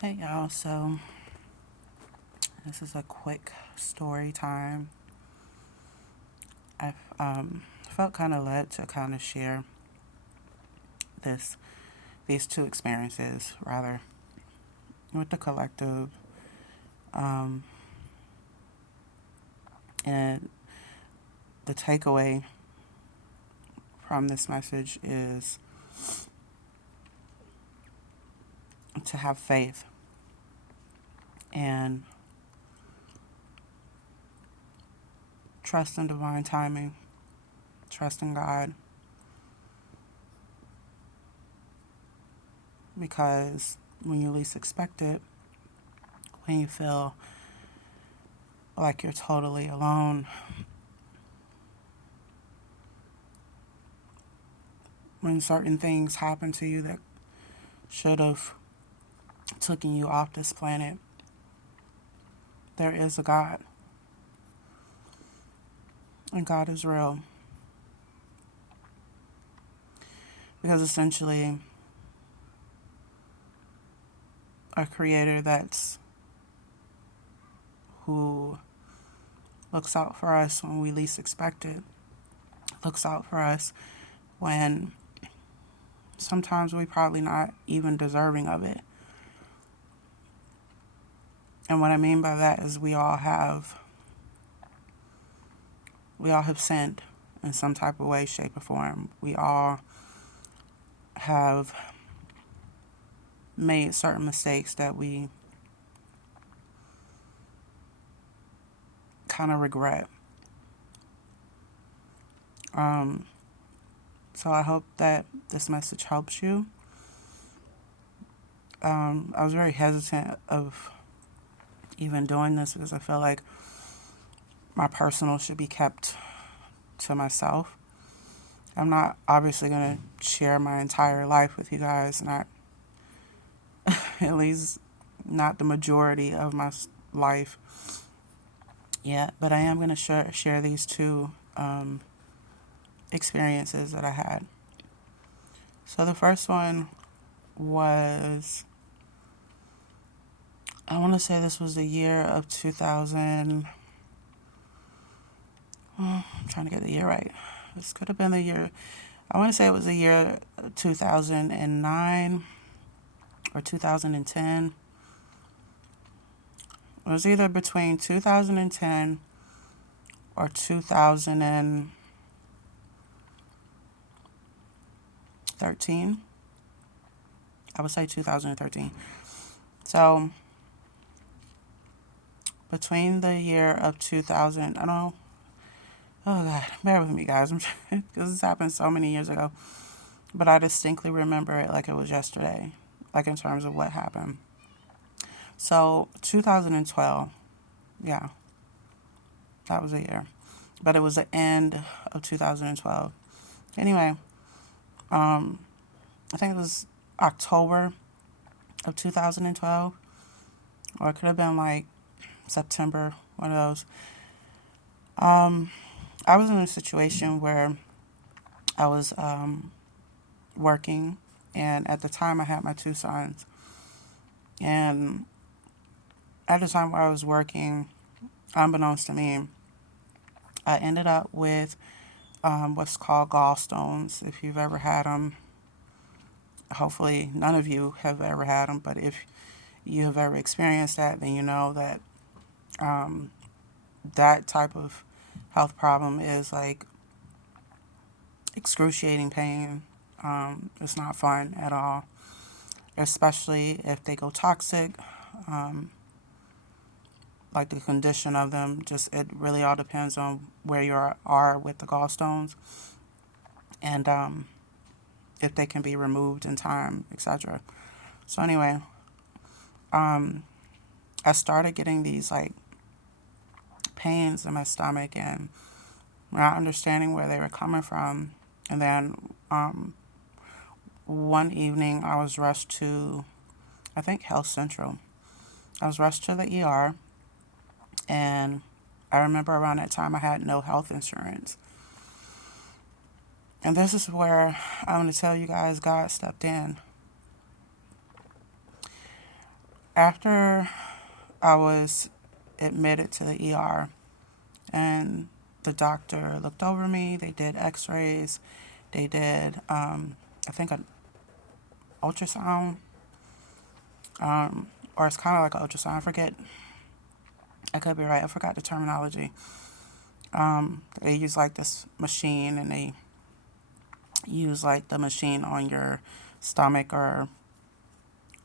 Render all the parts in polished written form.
Hey y'all, so this is a quick story time. I felt kind of led to kind of share this these two experiences rather with the collective, um, and the takeaway from this message is to have faith and trust in divine timing, trust in God, because when you least expect it, when you feel like you're totally alone, when certain things happen to you that should have taken you off this planet, there is a God, and God is real. Because essentially, a creator that's who looks out for us when we least expect it, looks out for us when sometimes we probably not even deserving of it. And what I mean by that is we all have sinned in some type of way, shape, or form. We all have made certain mistakes that we kind of regret. Um, so I hope that this message helps you. I was very hesitant of even doing this because I feel like my personal should be kept to myself. I'm not obviously going to share my entire life with you guys, not at least not the majority of my life yet, but I am going to share these two experiences that I had. So the first one was, I want to say this was the year of 2000. I'm trying to get the year right. This could have been the year, I want to say it was the year 2009 or 2010. It was either between 2010 or 2013. I would say 2013. So between the year of 2000, I don't know. Oh God, bear with me, guys. Because this happened so many years ago, but I distinctly remember it like it was yesterday, like in terms of what happened. So 2012, yeah, that was a year, but it was the end of 2012. Anyway, um, I think it was October of 2012, or it could have been like September, one of those. Um, I was in a situation where I was working, and at the time I had my two sons. And at the time where I was working, unbeknownst to me, I ended up with what's called gallstones. If you've ever had them, hopefully none of you have ever had them, but if you have ever experienced that, then you know that um, that type of health problem is like excruciating pain. It's not fun at all, especially if they go toxic. Um, like the condition of them, just it really all depends on where you are with the gallstones, and if they can be removed in time, etc. So anyway, um, I started getting these like pains in my stomach and not understanding where they were coming from. And then one evening I was rushed to, I think, Health Central. I was rushed to the ER, and I remember around that time I had no health insurance. And this is where I'm going to tell you guys God stepped in. After I was admitted to the ER, and the doctor looked over me, they did x-rays, they did, I think, an ultrasound, or it's kind of like an ultrasound. I forget. I could be right. I forgot the terminology. They use like this machine, and they use like the machine on your stomach, or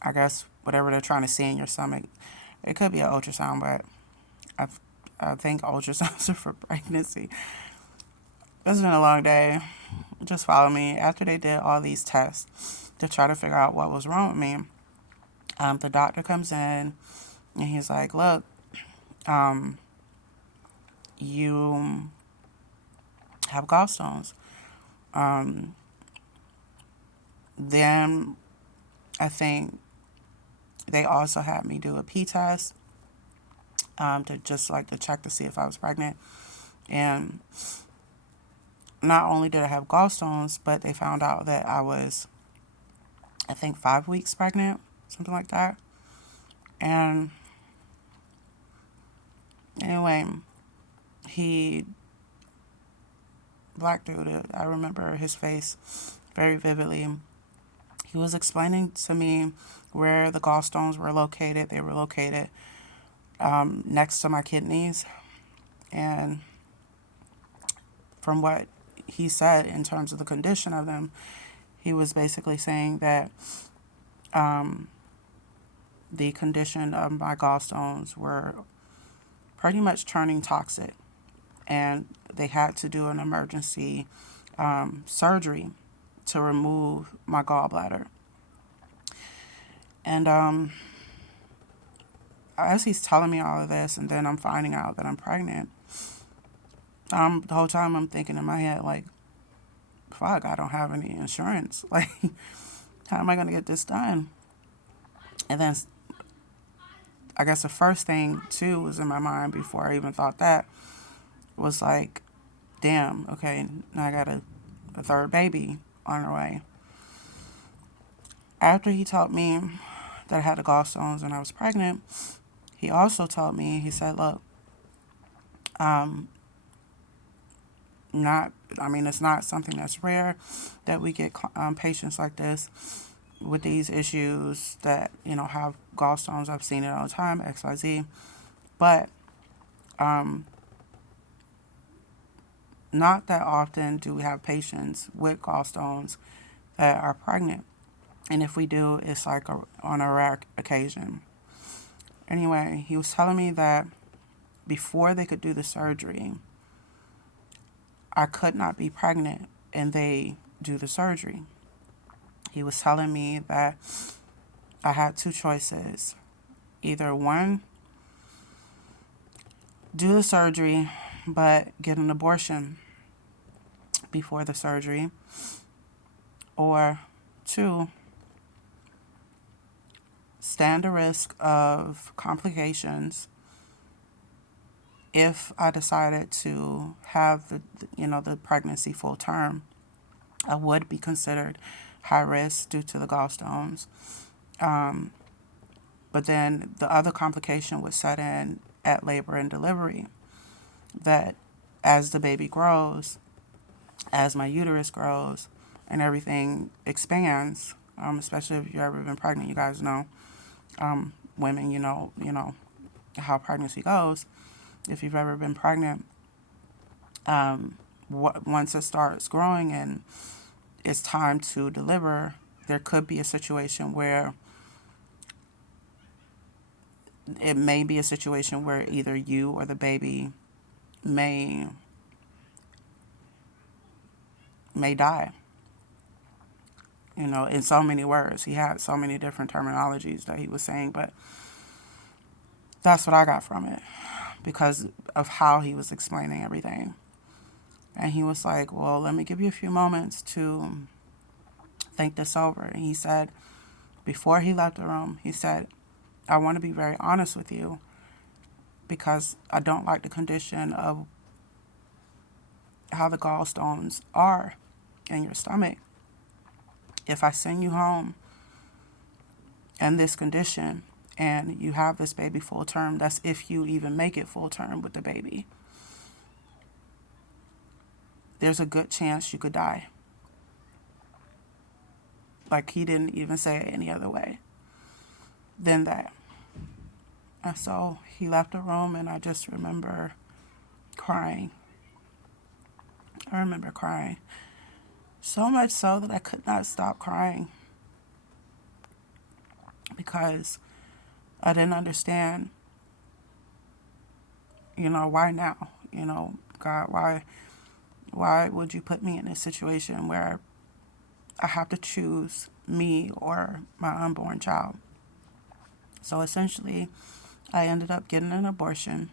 I guess whatever they're trying to see in your stomach. It could be an ultrasound, but I, I think ultrasounds are for pregnancy. It's been a long day. Just follow me. After they did all these tests to try to figure out what was wrong with me, the doctor comes in and he's like, "Look, um, you have gallstones." Um, then I think they also had me do a P test, to just like to check to see if I was pregnant. And not only did I have gallstones, but they found out that I was, I think, 5 weeks pregnant, something like that. And anyway, he, black dude, I remember his face very vividly. He was explaining to me where the gallstones were located. They were located next to my kidneys. And from what he said in terms of the condition of them, he was basically saying that um, the condition of my gallstones were pretty much turning toxic, and they had to do an emergency surgery to remove my gallbladder. And as he's telling me all of this, and then I'm finding out that I'm pregnant, the whole time I'm thinking in my head, like, fuck, I don't have any insurance. Like, how am I going to get this done? And then I guess the first thing, too, was in my mind before I even thought that was like, damn, okay, now I got a third baby on the way. After he told me that I had the gallstones and I was pregnant, he also told me, he said, look, um, it's not something that's rare that we get patients like this with these issues that, have gallstones. I've seen it all the time, XYZ. But not that often do we have patients with gallstones that are pregnant. And if we do, it's like on a rare occasion. Anyway, he was telling me that before they could do the surgery, I could not be pregnant and they do the surgery. He was telling me that I had two choices. Either one, do the surgery, but get an abortion before the surgery, or two, stand the risk of complications if I decided to have the pregnancy full term. I would be considered high risk due to the gallstones. Um, but then the other complication would set in at labor and delivery, that as the baby grows, as my uterus grows and everything expands, especially if you've ever been pregnant, you guys know, women, how pregnancy goes. If you've ever been pregnant, once it starts growing and it's time to deliver, there could be a situation where either you or the baby may die. In so many words. He had so many different terminologies that he was saying, but that's what I got from it because of how he was explaining everything. And he was like, well, let me give you a few moments to think this over. And he said, before he left the room, he said, I want to be very honest with you because I don't like the condition of how the gallstones are in your stomach. If I send you home in this condition and you have this baby full term, that's if you even make it full term with the baby, there's a good chance you could die. Like, he didn't even say it any other way than that. And so he left the room, and I just remember crying. I remember crying. So much so that I could not stop crying because I didn't understand, why now? God, why would you put me in a situation where I have to choose me or my unborn child? So essentially, I ended up getting an abortion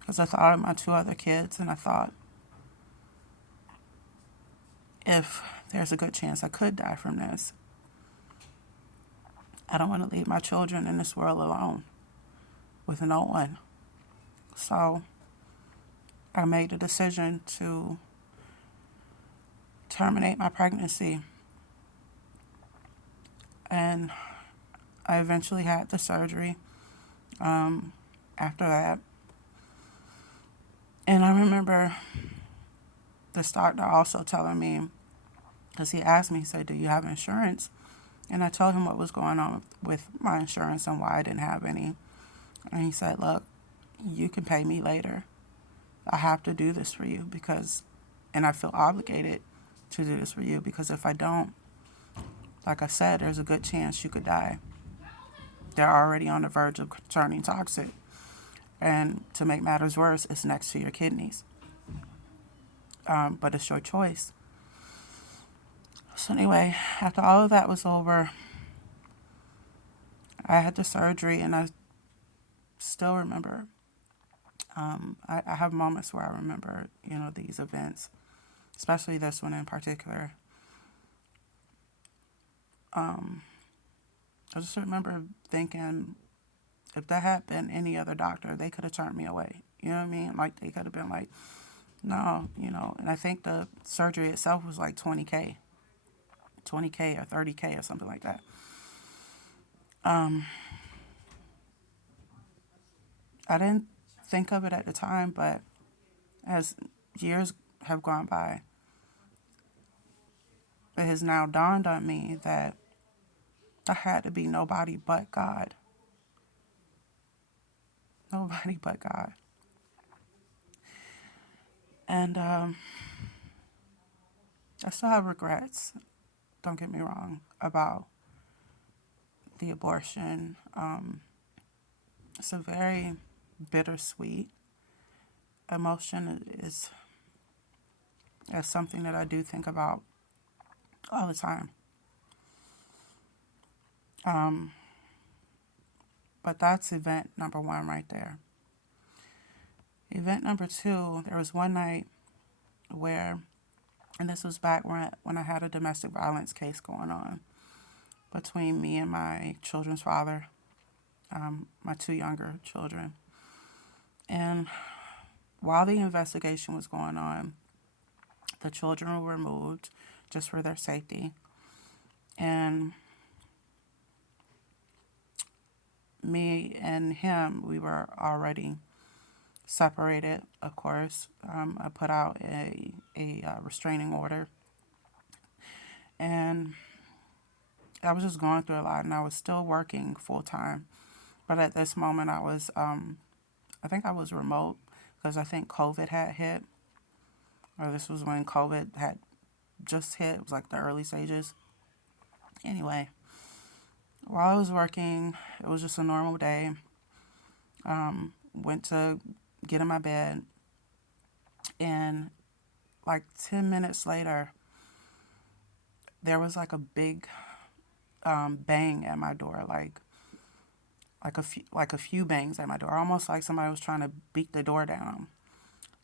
because I thought of my two other kids, and I thought, if there's a good chance I could die from this, I don't want to leave my children in this world alone with no one. So I made the decision to terminate my pregnancy. And I eventually had the surgery after that. And I remember this doctor also telling me, because he asked me, he said, "Do you have insurance?" And I told him what was going on with my insurance and why I didn't have any. And he said, "Look, you can pay me later. I have to do this for you and I feel obligated to do this for you, because if I don't, like I said, there's a good chance you could die. They're already on the verge of turning toxic. And to make matters worse, it's next to your kidneys. But it's your choice." So anyway, after all of that was over, I had the surgery, and I still remember. I have moments where I remember, these events, especially this one in particular. Um, I just remember thinking, if that had been any other doctor, they could have turned me away. You know what I mean? Like, they could have been like, no, And I think the surgery itself was like 20K or 30K or something like that. Um, I didn't think of it at the time, but as years have gone by, it has now dawned on me that I had to be nobody but God. Nobody but God. And I still have regrets, don't get me wrong, about the abortion. It's a very bittersweet emotion. It's something that I do think about all the time. Um, but that's event number one right there. Event number two, there was one night where, and this was back when I had a domestic violence case going on between me and my children's father, my two younger children. And while the investigation was going on, the children were removed just for their safety. And me and him, we were already separated, of course. I put out a restraining order. And I was just going through a lot, and I was still working full time. But at this moment, I think I was remote because I think COVID had hit, or this was when COVID had just hit. It was like the early stages. Anyway, while I was working, it was just a normal day. Went to get in my bed, and like 10 minutes later, there was like a big bang at my door, like a few bangs at my door, almost like somebody was trying to beat the door down.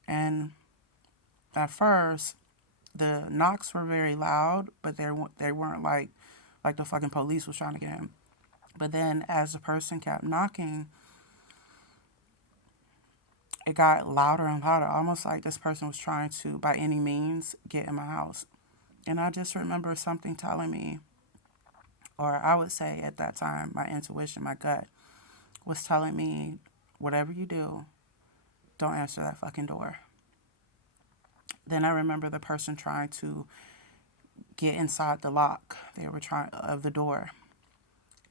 And at first, the knocks were very loud, but they weren't like the fucking police was trying to get in. But then as the person kept knocking, it got louder and louder, almost like this person was trying to, by any means, get in my house. And I just remember something telling me, or I would say at that time, my intuition, my gut was telling me, whatever you do, don't answer that fucking door. Then I remember the person trying to get inside the lock. They were trying of the door.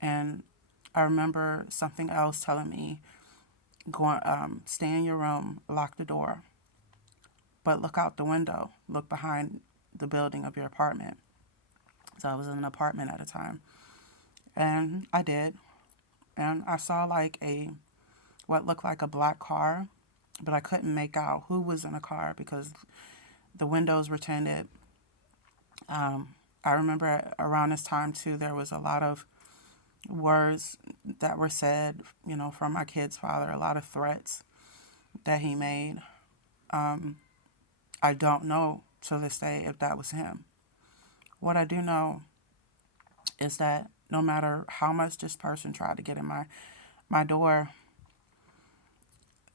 And I remember something else telling me, stay in your room, lock the door, but look out the window, look behind the building of your apartment. So I was in an apartment at a time. And I did. And I saw like what looked like a black car, but I couldn't make out who was in a car because the windows were tinted. I remember around this time too, there was a lot of words that were said, from my kid's father, a lot of threats that he made. I don't know to this day if that was him. What I do know is that no matter how much this person tried to get in my door,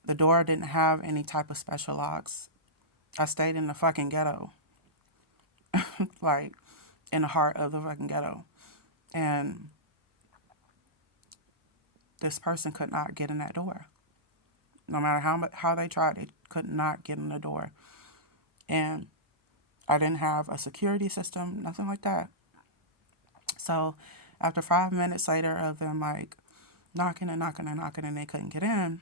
the door didn't have any type of special locks. I stayed in the fucking ghetto, like in the heart of the fucking ghetto. And this person could not get in that door. No matter how they tried, they could not get in the door. And I didn't have a security system, nothing like that. So after 5 minutes later of them like knocking and knocking and knocking and they couldn't get in,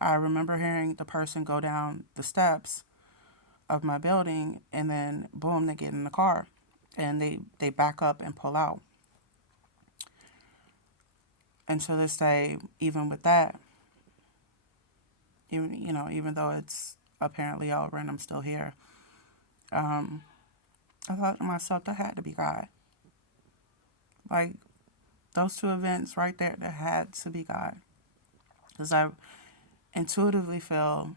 I remember hearing the person go down the steps of my building and then boom, they get in the car and they back up and pull out. And to this day, even with that, even though it's apparently over and I'm still here, I thought to myself, that had to be God. Like, those two events right there, that had to be God. Because I intuitively feel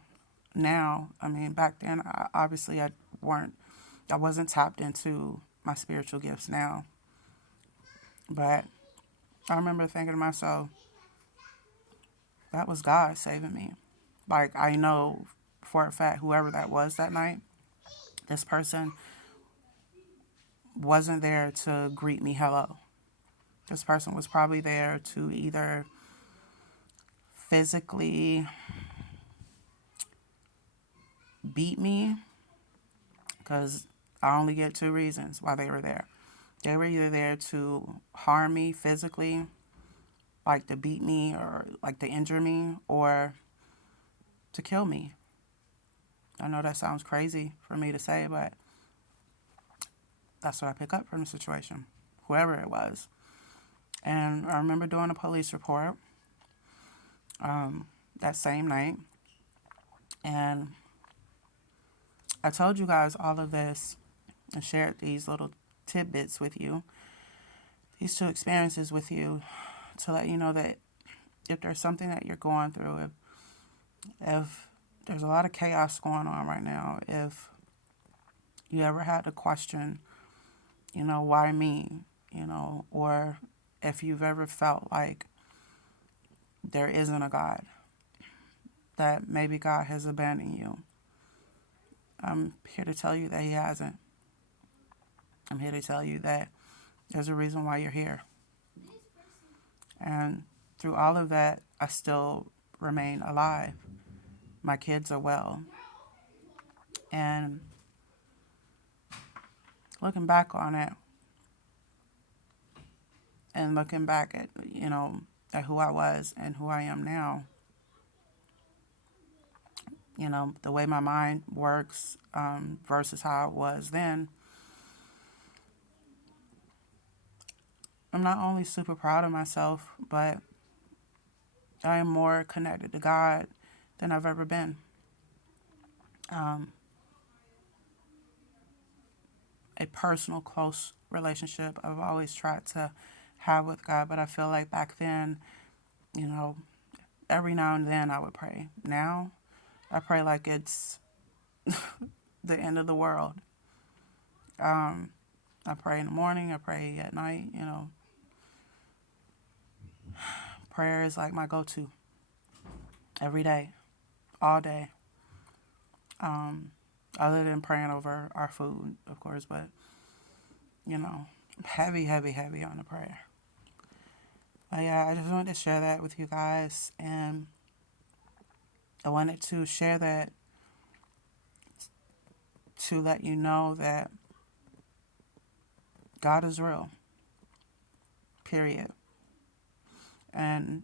now, I mean, back then, obviously I wasn't tapped into my spiritual gifts now. But I remember thinking to myself, that was God saving me. Like, I know for a fact, whoever that was that night, this person wasn't there to greet me hello. This person was probably there to either physically beat me, because I only get two reasons why they were there. They were either there to harm me physically, like to beat me or like to injure me, or to kill me. I know that sounds crazy for me to say, but that's what I pick up from the situation, whoever it was. And I remember doing a police report that same night. And I told you guys all of this and shared these little tidbits with you, these two experiences with you, to let you know that if there's something that you're going through, if there's a lot of chaos going on right now, if you ever had to question, why me, or if you've ever felt like there isn't a God, that maybe God has abandoned you, I'm here to tell you that He hasn't. I'm here to tell you that there's a reason why you're here. And through all of that, I still remain alive. My kids are well. And looking back on it and looking back at who I was and who I am now, the way my mind works versus how it was then, I'm not only super proud of myself, but I am more connected to God than I've ever been. A personal, close relationship I've always tried to have with God, but I feel like back then, you know, every now and then I would pray. Now, I pray like it's the end of the world. I pray in the morning, I pray at night, Prayer is like my go-to every day, all day. Other than praying over our food, of course, but, you know, heavy, heavy, heavy on the prayer. But yeah, I just wanted to share that with you guys. And I wanted to share that to let you know that God is real, period. And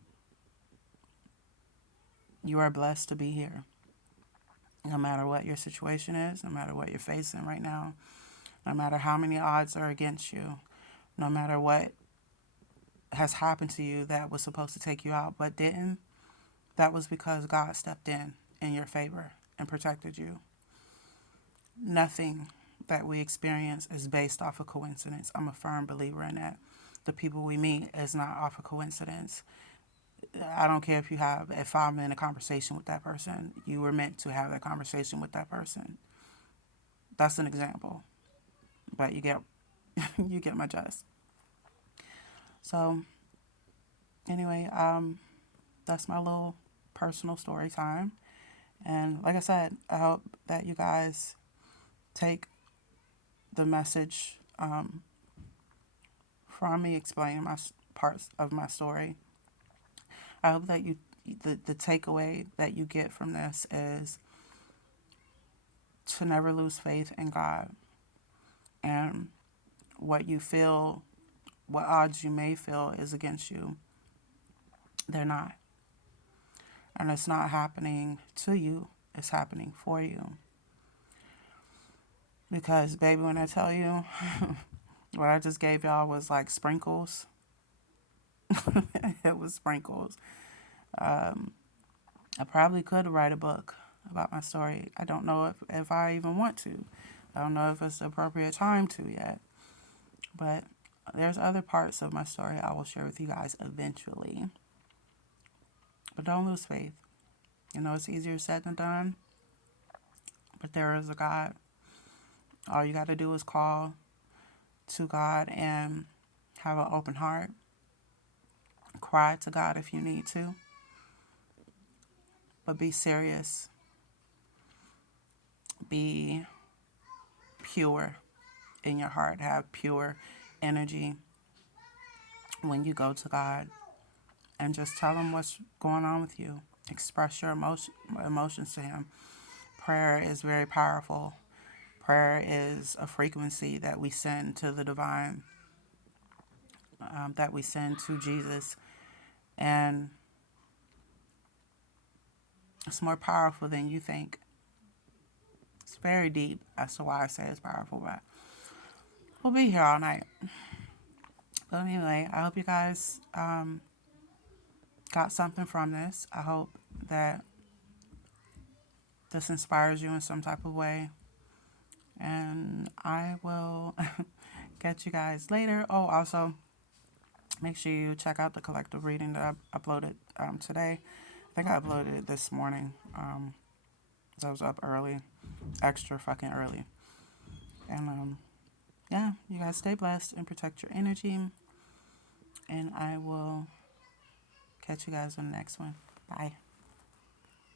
you are blessed to be here. No matter what your situation is, no matter what you're facing right now, no matter how many odds are against you, no matter what has happened to you that was supposed to take you out but didn't, that was because God stepped in your favor and protected you. Nothing that we experience is based off of coincidence. I'm a firm believer in that. The people we meet is not off of coincidence. I don't care if you have a 5-minute conversation with that person. You were meant to have that conversation with that person. That's an example, but you get you get my gist. So anyway, that's my little personal story time. And like I said, I hope that you guys take the message from me explaining my parts of my story. I hope that the takeaway that you get from this is to never lose faith in God. And what you feel, what odds you may feel is against you, they're not. And it's not happening to you, it's happening for you. Because, baby, when I tell you what I just gave y'all was like sprinkles, it was sprinkles. I probably could write a book about my story. I don't know if I even want to. I don't know if it's the appropriate time to yet. But there's other parts of my story I will share with you guys eventually. But don't lose faith. You know, it's easier said than done. But there is a God. All you got to do is call to God and have an open heart. Cry to God if you need to. But be serious. Be pure in your heart. Have pure energy when you go to God. And just tell Him what's going on with you. Express your emotions to Him. Prayer is very powerful. Prayer is a frequency that we send to the divine, that we send to Jesus. And it's more powerful than you think. It's very deep as to why I say it's powerful, but we'll be here all night. But anyway, I hope you guys got something from this. I hope that this inspires you in some type of way. And I will catch you guys later. Oh, also, make sure you check out the collective reading that I uploaded today. I think I uploaded it this morning. I was up early, extra fucking early. And yeah, you guys stay blessed and protect your energy. And I will catch you guys on the next one. Bye.